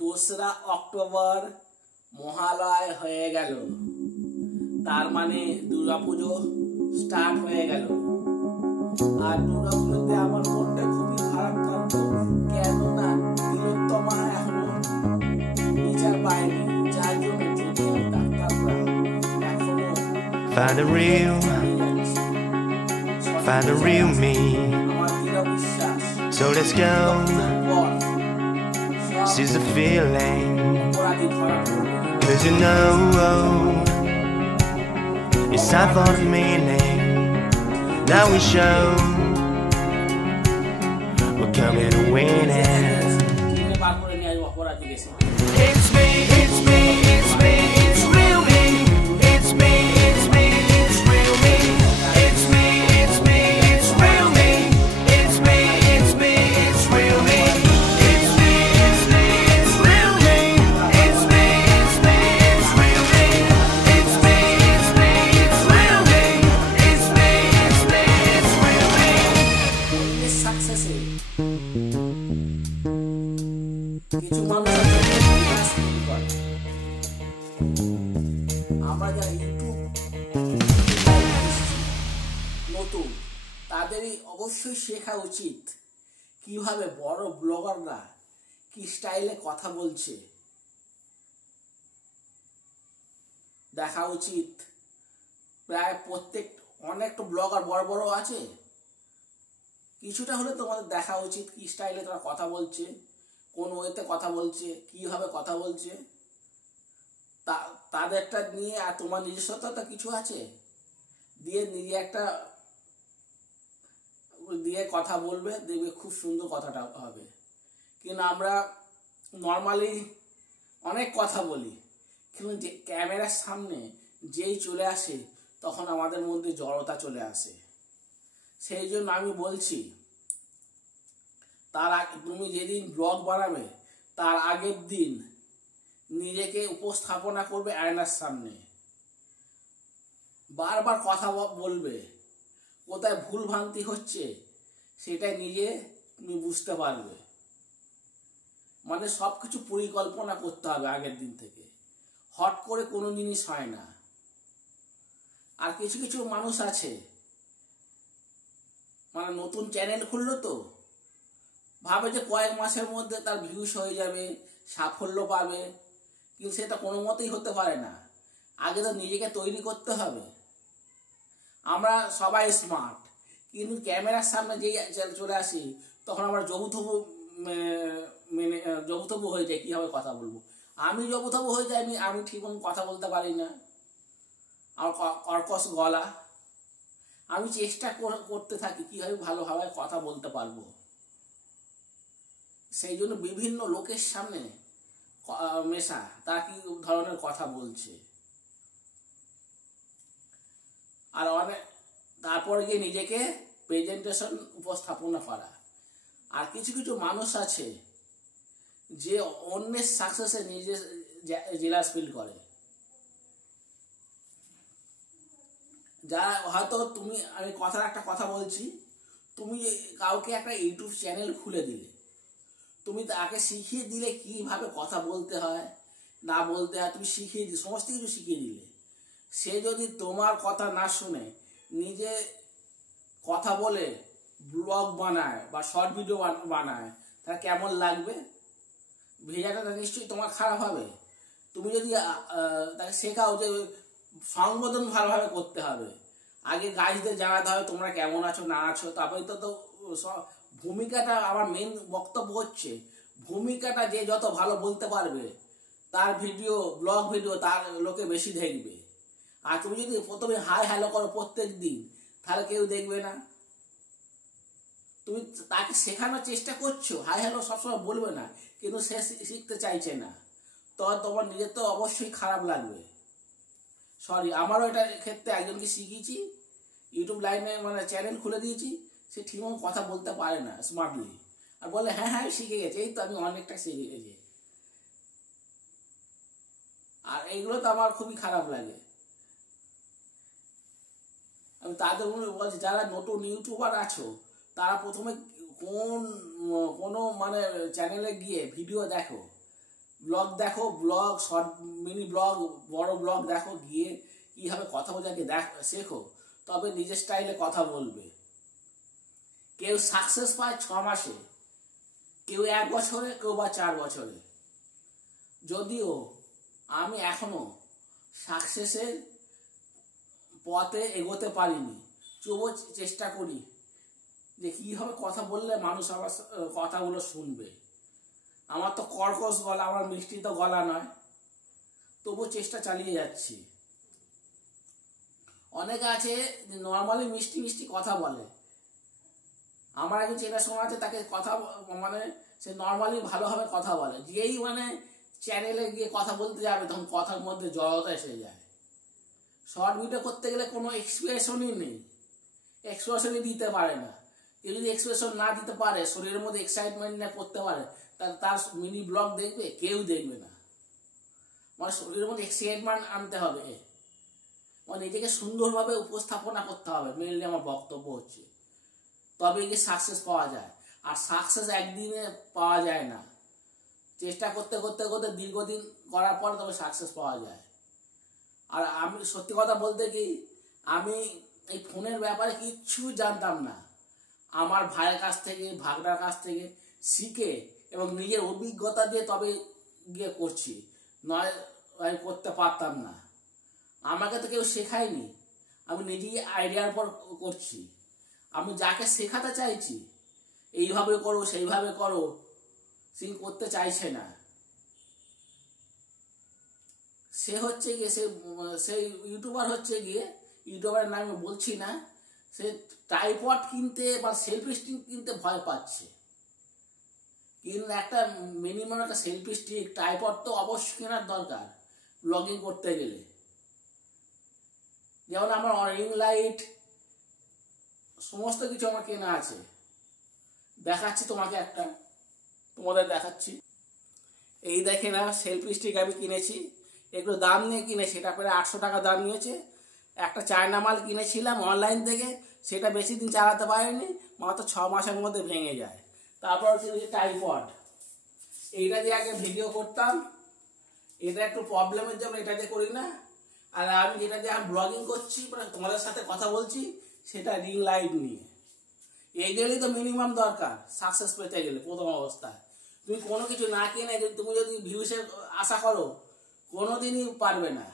2রা October Mahalaya হয়ে গেল, তার মানে দুর্গাপুজো স্টার্ট হয়ে গেল। আর দুর্গাপুজোতে আমার মনটা খুবই খারাপ থাকতো, কেননা তিলোত্তমা এখনো বিচার পায়নি, যার জন্য যদিও ডাক্তাররা এখনো find the real me. আমার দৃঢ় বিশ্বাস। So let's go, seize the feeling, অপরাধী ধরা পড়বে। 'cause you know it's time for the meaning. Now we show we're coming to win it. কিনে বার করে নিয়ে আসবো অপরাধী গেছে। It's me, it's me, it's me, it's real me. It's me, it's me, it's real me. It's me, it's me, it's real me. It's me, it's me, it's real me. It's me, it's me, it's real me. It's me, it's me, it's real me. It's me, it's me, it's real me. It's me, it's me, it's real me. এই সাকসেসে কিছু মানুষ আছে আমরা যারা YouTube নতুন, তাদেরই অবশ্যই শেখা উচিত কিভাবে বড় ব্লগাররা কি স্টাইলে কথা বলছে। দেখা উচিত প্রায় প্রত্যেক অনেক ব্লগার বড় বড় আছে, কিছুটা হলে তোমাদের দেখা উচিত কি স্টাইলে তারা কথা বলছে, কোন ওয়েতে কথা বলছে, কিভাবে কথা বলছে, তাদেরটা নিয়ে। আর তোমার নিজস্বতা কিছু আছে দিয়ে নিজে একটা দিয়ে কথা বলবে, দেখবে খুব সুন্দর কথাটা হবে। কিন্তু আমরা নর্মালি অনেক কথা বলি, কিন্তু যে ক্যামেরার সামনে যেই চলে আসে তখন আমাদের মধ্যে জড়তা চলে আসে। সেই জন্য আমি বলছি, তুমি যেদিন ব্লগ বানাবে তার আগের দিন নিজেকে উপস্থাপনা করবে আয়নার সামনে, বারবার কথা বলবে, কোথায় ভুল ভ্রান্তি হচ্ছে সেটাই নিজে তুমি বুঝতে পারবে। মানে সবকিছু পরিকল্পনা করতে হবে আগের দিন থেকে, হট করে কোনো জিনিস হয় না। আর কিছু কিছু মানুষ আছে মানে নতুন চ্যানেল খুললো তো ভাবে যে কয়েক মাসের মধ্যে তার ভিউস হয়ে যাবে, সাফল্য পাবে, কিন্তু সেটা কোনো মতেই হতে পারে না। আগে তো নিজেকে তৈরি করতে হবে। আমরা সবাই স্মার্ট, কিন্তু ক্যামেরার সামনে যেই চলে আসি তখন আমরা জবুথবু হয়ে যায়, কীভাবে কথা বলবো। আমি জবুথবু হয়ে যাই, আমি ঠিক মতো কথা বলতে পারি না, আমার কর্কশ গলা। আমি চেষ্টা করতে থাকি কীভাবে ভালোভাবে কথা বলতে পারবো। সেই জন্য বিভিন্ন লোকের সামনে মেশা, তারা কি ধরনের কথা বলছে, আর তারপরে গিয়ে নিজেকে প্রেজেন্টেশন উপস্থাপনা করা। আর কিছু কিছু মানুষ আছে যে অন্যের সাকসেসে নিজে জেলাস ফিল করে, যারা হয়তো আমি একটা কথা বলছি, তুমি কাউকে একটা ইউটিউব চ্যানেল খুলে দিলে, তুমি তাকে শিখিয়ে দিলে কিভাবে কথা বলতে হয় না বলতে হয়, তুমি শিখিয়ে দিলে, সমস্ত কিছু শিখিয়ে দিলে। সে যদি তোমার কথা না শুনে নিজে কথা বলে ব্লগ বানায় বা শর্ট ভিডিও বানায়, তাহলে কেমন লাগবে? ভিডিওটা নিশ্চয়ই তোমার খারাপ হবে। তুমি যদি তাকে শেখাও যে সংবোধন ভালোভাবে করতে হবে, আগে গাইজদের জানাতে হবে তোমরা কেমন আছো না আছো, তারপরে তো ভূমিকাটা, আমার মেন বক্তব্য হচ্ছে ভূমিকাটা যে যত ভালো বলতে পারবে তার ভিডিও, ব্লগ ভিডিও তার লোকে বেশি দেখবে। আর তুমি যদি প্রথমে হাই হ্যালো করো প্রত্যেক দিন, তাহলে কেউ দেখবে না। তুমি তাকে শেখানোর চেষ্টা করছো, হাই হ্যালো সবসময় বলবে না, কিন্তু সে শিখতে চাইছে না, তো তোমার নিজের তো অবশ্যই খারাপ লাগবে। সরি, আমারও এটা ক্ষেত্রে একজনকে শিখিয়েছি, ইউটিউব লাইনে মানে চ্যানেল খুলে দিয়েছি, সে ঠিকমতো কথা বলতে পারে না স্মার্টলি, আর বলে হ্যাঁ হ্যাঁ শিখে গেছে, এই তো আমি অনেকটা শিখে গেছি। আর এইগুলো তো আমার খুবই খারাপ লাগে। আমি তাদের বলছি, যারা নতুন ইউটিউবার আছো তারা প্রথমে কোনো মানে চ্যানেলে গিয়ে ভিডিও দেখো, ব্লগ দেখো, ব্লগ, শর্ট মিনি ব্লগ, বড় ব্লগ দেখো, গিয়ে কীভাবে কথা বলতে শেখো, তবে নিজের স্টাইলে কথা বলবে। কেউ সাকসেস পায় 6 মাসে, কেউ 1 বছরে, কেউ বা 4 বছরে। যদিও আমি এখনো সাকসেসের পথে এগোতে পারিনি, তবুও চেষ্টা করি যে কীভাবে কথা বললে মানুষ আমার কথাগুলো শুনবে। আমার তো কর্কশ গলা, আমার মিষ্টি তো গলা নয়, তবু চেষ্টা চালিয়ে যাচ্ছি। অনেকে আছে নর্মালি মিষ্টি মিষ্টি কথা বলে, আমার একজন চেনাশোনা আছে, তাকে কথা মানে সে নর্মালি ভালোভাবে কথা বলে, যেই মানে চ্যানেলে গিয়ে কথা বলতে যাবে তখন কথার মধ্যে জড়তা এসে যায়। শর্ট ভিডিও করতে গেলে কোনো এক্সপ্রেশনই নেই, এক্সপ্রেশনই দিতে পারে না। কেউ যদি এক্সপ্রেশন না দিতে পারে, শরীরের মধ্যে এক্সাইটমেন্ট না করতে পারে, তার মিনি ব্লগ দেখবে? কেউ দেখবে না। মানে শরীরের মধ্যে এক্সাইটমেন্ট আনতে হবে, মানে নিজেকে সুন্দরভাবে উপস্থাপনা করতে হবে, মেনলি আমার বক্তব্য হচ্ছে। তবে গিয়ে সাকসেস পাওয়া যায়, আর সাকসেস একদিনে পাওয়া যায় না, চেষ্টা করতে করতে করতে দীর্ঘদিন করার পর তবে সাকসেস পাওয়া যায়। আর আমি সত্যি কথা বলতে কি, আমি এই ফোনের ব্যাপারে কিচ্ছু জানতাম না, আমার ভাইয়ের কাছ থেকে, ভাগনার কাছ থেকে শিখে এবং নিজের অভিজ্ঞতা দিয়ে তবে গিয়ে করছি, নয় আমি করতে পারতাম না। আমাকে তো কেউ শেখায়নি, আমি নিজেই আইডিয়ার পর করছি। আমি যাকে শেখাতে চাইছি এইভাবে করো সেইভাবে করো, সে করতে চাইছে না। সে হচ্ছে গিয়ে সেই ইউটিউবার হচ্ছে গিয়ে, ইউটিউবারের নাম বলছি না, সে ট্রাইপড কিনতে বা সেলফি স্টিক কিনতে ভয় পাচ্ছে। কিন্তু একটা মিনিমাম একটা সেলফি স্টিক, ট্রাইপড তো অবশ্যই কেনার দরকার ব্লগিং করতে গেলে। যেমন আমার রিং লাইট সমস্ত কিছু আমার কেনা আছে, দেখাচ্ছি তোমাকে, তোমাদের দেখাচ্ছি। এই দেখে না, সেলফি স্টিক আমি কিনেছি, একটু দাম নিয়ে কিনেছি, এটা প্রায় 800 টাকা দাম নিয়েছে। একটা চায়না মাল কিনেছিলাম অনলাইন থেকে, সেটা বেশি দিন চালাতে পারিনি, মাত্র 6 মাসের মধ্যে ভেঙে যায়। তারপর কিনেছি ট্রাইপড, এইটা দিয়ে আগে ভিডিও করতাম, এটা একটু প্রবলেমের জন্য এটা দিয়ে করি না। আর আমি যেটা দিয়ে ব্লগিং করছি, মানে তোমাদের সাথে কথা বলছি, সেটা রিং লাইট নিয়ে। এইগুলোই তো মিনিমাম দরকার সাকসেস পেতে গেলে। প্রথম অবস্থায় তুমি কোনো কিছু না কিনে তুমি যদি ভিউসের আশা করো, কোনোদিনই পারবে না।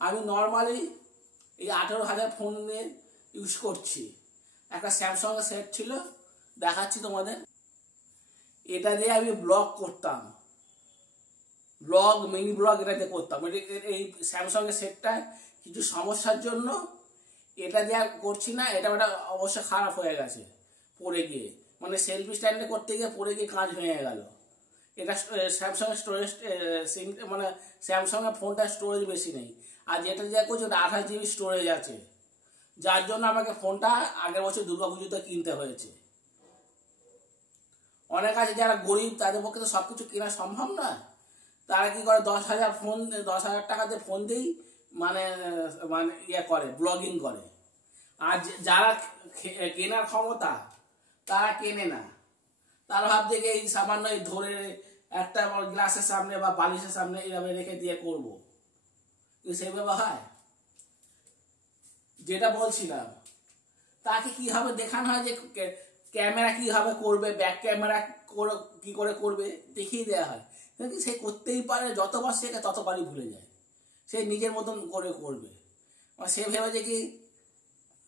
আমি নর্মালি এই 18,000 ফোন নিয়ে ইউজ করছি। একটা স্যামসাংয়ের সেট ছিল, দেখাচ্ছি তোমাদের। এটা দিয়ে আমি ব্লগ করতাম, ব্লগ, মিনি ব্লগ এটাতে করতাম। এই স্যামসাংয়ের সেটটা কিছু সমস্যার জন্য এটা দিয়ে আর করছি না। এটা অবশ্য খারাপ হয়ে গেছে পড়ে গিয়ে, মানে সেলফি স্ট্যান্ডে করতে গিয়ে পড়ে গিয়ে কাঁচ ভেঙে গেল। এটা স্যামসাংয়ের স্টোরেজ, মানে স্যামসাংয়ের ফোনটার স্টোরেজ বেশি নেই, আর যেটা যা করছে ওটা 28 GB স্টোরেজ আছে, যার জন্য আমাকে ফোনটা আগের বছর দুর্গাপুজোতে কিনতে হয়েছে। অনেক আছে যারা গরিব, তাদের পক্ষে তো সব কিছু কেনা সম্ভব না, তারা কি করে 10,000 টাকা দিয়ে ফোন দিয়েই মানে ইয়ে করে, ব্লগিং করে। আর যারা কেনার ক্ষমতা, তারা কেনে না, তারা ভাবছে যে এই সামান্য ধরে একটা গ্লাসের সামনে বা বালিশের সামনে এইভাবে রেখে দিয়ে করবো, কিন্তু সেইভাবে হয়? যেটা বলছিলাম, তাকে কিভাবে দেখানো হয় যে ক্যামেরা কিভাবে করবে, ব্যাক ক্যামেরা কি করে করবে দেখিয়ে দেওয়া হয়, কিন্তু সে করতেই পারে, যতবার শেখে ততবারই ভুলে যায়। সে নিজের মতন করে করবে, সে ভেবে যে কি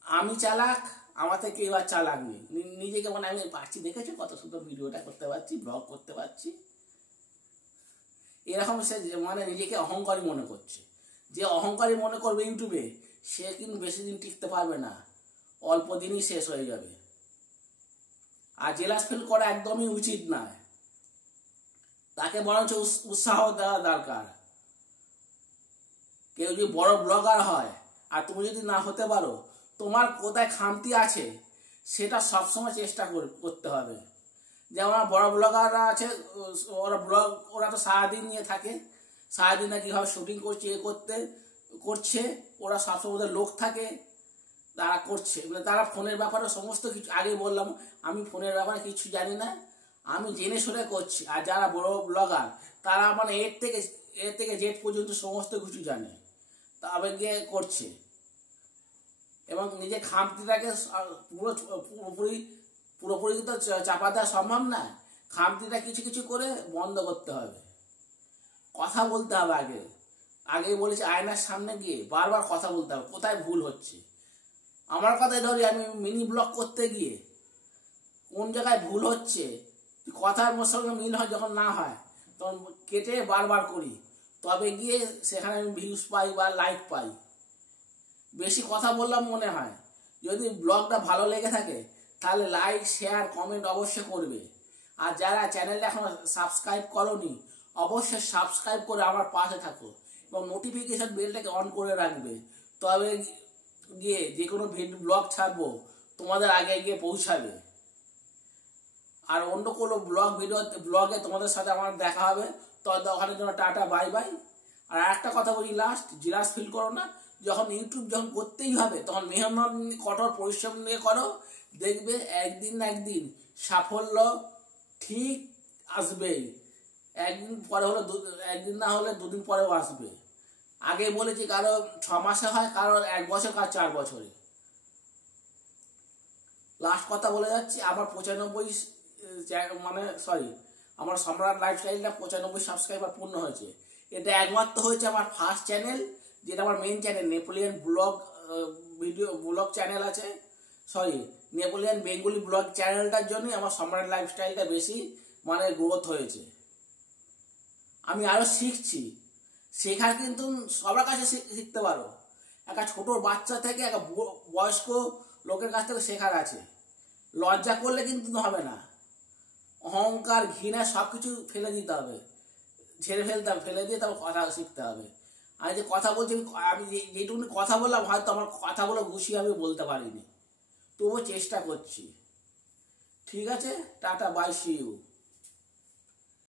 আমি চালাক, আমার থেকে কেউ আর চালাক নেই, নিজেকে মনে আমি পারছি, দেখেছো কত সুন্দর ভিডিওটা করতে পারছি, ব্লগ করতে পারছি, এরকম সে মানে নিজেকে অহংকারী মনে করছে। যে অহংকারী মনে করবে ইউটিউবে, সে কিন্তু বেশি দিন টিকতে পারবে না, অল্প দিনই শেষ হয়ে যাবে। আর জেলাস ফিল করা একদমই উচিত নয়, তাকে বরঞ্চ উৎসাহ দেওয়া দরকার। কেউ যদি বড় ব্লগার হয় আর তুমি যদি না হতে পারো, তোমার কোথায় খামতি আছে সেটা সবসময় চেষ্টা করতে হবে। যেমন বড় ব্লগাররা আছে, ওরা তো সারাদিন নিয়ে থাকে, সারাদিনে কীভাবে শুটিং করছে, করছে, ওরা সবসময় ওদের লোক থাকে, তারা করছে, তারা ফোনের ব্যাপারে সমস্ত কিছু, আগে বললাম আমি ফোনের ব্যাপারে কিছু জানি না, আমি জেনে শুনে করছি। আর যারা বড় ব্লগার তারা মানে এর থেকে জেড পর্যন্ত সমস্ত কিছু জানে, তবে গিয়ে করছে এবং নিজের খামতিটাকে পুরোপুরি তো চাপা দেওয়া সম্ভব না। খামতিটা কিছু কিছু করে বন্ধ করতে হবে, কথা বলতে হবে। আগে বলেছি আয়নার সামনে গিয়ে বারবার কথা বলতে হবে, কোথায় ভুল হচ্ছে। আমার কথাই ধরি, আমি মিনি ব্লগ করতে গিয়ে কোন জায়গায় ভুল হচ্ছে, কথার সঙ্গে মিল হয় যখন না হয় তখন কেটে বারবার করি, তবে গিয়ে সেখানে আমি ভিউজ পাই বা লাইক পাই। বেশি কথা বললাম মনে হয়। যদি ব্লগটা ভালো লেগে থাকে তাহলে লাইক শেয়ার কমেন্ট অবশ্যই করবে। আর যারা চ্যানেলটা এখন সাবস্ক্রাইব করোনি অবশ্যই সাবস্ক্রাইব করে আমার পাশে থাকো এবং নোটিফিকেশন বেলটাকে অন করে রাখবে, তবে গিয়ে যে কোনো ব্লগ ছাড়বো তোমাদের আগে গিয়ে পৌঁছাবে। আর অন্য কোনো ব্লগে তোমাদের সাথে আমার দেখা হবে, তো ওখানের জন্য টাটা বাই বাই। আর একটা কথা বলি লাস্ট, জিরাস ফিল করো না। যখন ইউটিউব যখন করতেই হবে তখন মেহনত কঠোর পরিশ্রম নিয়ে করো, দেখবে একদিন না একদিন সাফল্য ঠিক আসবেই। একদিন পরে হলে একদিন না হলে দুদিন পরেও আসবে। আগে বলেছি কারো 6 মাসে হয়, কারো 1 বছর, কারো 4 বছরে। লাস্ট কথা বলে যাচ্ছি, আমার 95 আমার সম্রাট লাইফস্টাইলটা 95 সাবস্ক্রাইবার পূর্ণ হয়েছে। এটা একমাত্র হয়েছে আমার ফার্স্ট চ্যানেল, যেটা আমার main channel Napoleon blog channel আছে, নেপোলিয়ান বেঙ্গলি ব্লগ চ্যানেলটার জন্যই আমার সম্রাট লাইফস্টাইলটা বেশি গ্রোথ হয়েছে। আমি আরো শিখছি, শেখার কিন্তু সবার কাছে শিখতে পারো। একটা ছোট বাচ্চা থেকে একটা বয়স্ক লোকের কাছ থেকে শেখার আছে। লজ্জা করলে কিন্তু হবে না, অহংকার ঘৃণা সবকিছু ফেলে দিতে হবে, ফেলে দিয়ে তারপর কথা শিখতে হবে। আমি যে কথা বলছি, আমি যেটুকু কথা বললাম হয়তো আমার কথাগুলো গুছিয়ে আমি বলতে পারিনি, তবুও চেষ্টা করছি। ঠিক আছে, টাটা বাই, সি ইউ।